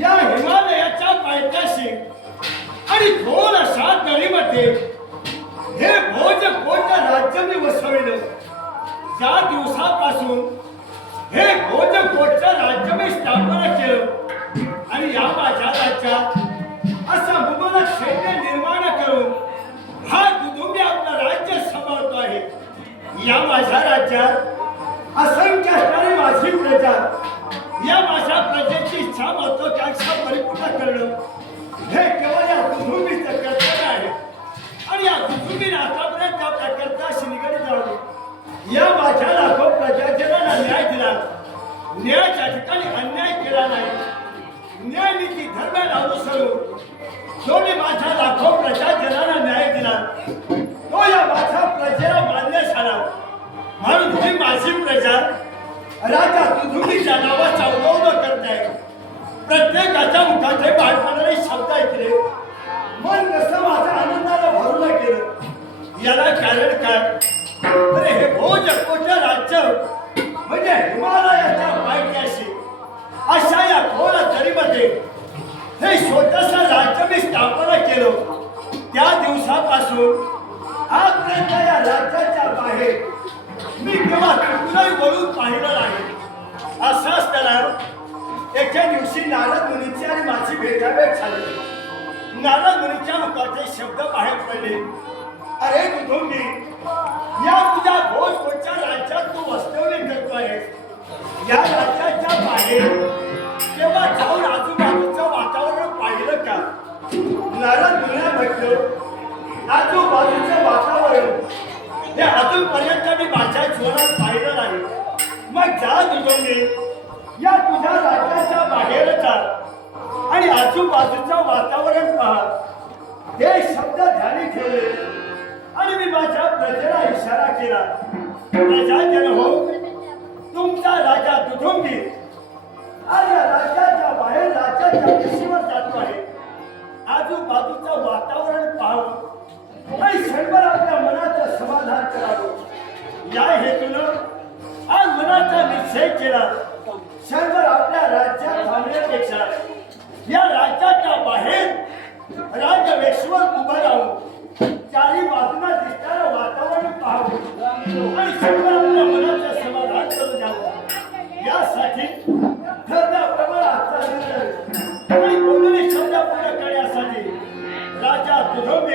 या हिमालयाच्या पायथ्याशी आणि खोल अशा दरीमध्ये हे भोजकोट राज्य मी वसविलं. ज्या दिवसापासून हे भोजकोटचं राज्य मी स्थापना केलं आणि या माझ्या राज्यात असं मुबलक सैन्य निर्माण करून हा कुटुंबी आपलं राज्य सांभाळतो आहे. या माझ्या राज्यात असंख्य असणारी माझी प्रजा, या माझ्या प्रजेची इच्छा महत्वाकांक्षा परिपूर्ण करणं हे केवळ या कुटुंबीचं कर्तव्य आहे. आणि या कुटुंबीने आतापर्यंत आपल्या कर्तव्याशी निगडीत राहून या माझ्या लाखो प्रजाजनांना न्याय दिला. न्यायाच्या ठिकाणी अन्याय केला नाही. न्यायनीती धर्माला अनुसरून जो मी माझ्या लाखो प्रजाजनांना न्याय दिला तो या माझ्या प्रजेला मान्य झाला. म्हणून ही माझी प्रजा राजा तुझुकीच्या नावाचा उगवण करताय. प्रत्येकाच्या मुखात हे बाळपणारे शब्द ऐकले, मन कसं माझ्या आनंदाला भरून गेलं. याला कारण काय? तर हे भोजकोट राज्य म्हणजे हिमालयाच्या पायथ्याशी अशा या खोल दरीमध्ये हे छोटंसं राज्य मी स्थापना केलं. त्या दिवसापासून आजपर्यंत या राज्याच्या बाहेर मी केव्हा चुकूनही वळून पाहिलं नाही. असं असताना एके दिवशी नारद मुनीची आणि माझी भेटाभेट झाली. नारद मुनीच्या मुखाचे शब्द बाहेर पडले, अरे कुटुंबी, या तुझ्या भोजकोटच्या राज्यात तू वास्तव्य करतोय. या राज्याच्या बाहेर केव्हा जाऊन आजूबाजूचं वातावरण पाहिलं का? नारद मुनीला म्हटलं, आजूबाजूचं वातावरण हे अजूनपर्यंत मी माझ्या जीवनात पाहिलं नाही. मग जा कुटुंबी, या तुझ्या राज्याच्या बाहेर जा आणि आजूबाजूचं वातावरण पहा. हे शब्द ध्यानी ठेवले आणि मी माझ्या प्रजेला इशारा केला, प्रजाजन हो, तुमचा राजा तुटुंबी आज या राज्याच्या बाहेर राज्याच्या दिशेवर जातो आहे. आजूबाजूचं वातावरण पाहावं आणि क्षणभर आपल्या मनाचं समाधान करावं. या हेतूनं आज मनाचा निश्चय केला. क्षणभर आपल्या राज्यात थांबण्यापेक्षा या राज्याच्या बाहेर राजवेश्वर उभं राहून चारी बाजूला दिसणारं वातावरण पाहावं आणि क्षणभर आपल्या मनाचं समाधान करून द्यावं. यासाठी ठरल्याप्रमाणे आजचा निर्णय आणि कोणीही शब्द पूर्ण करण्यासाठी राजा तुझोबी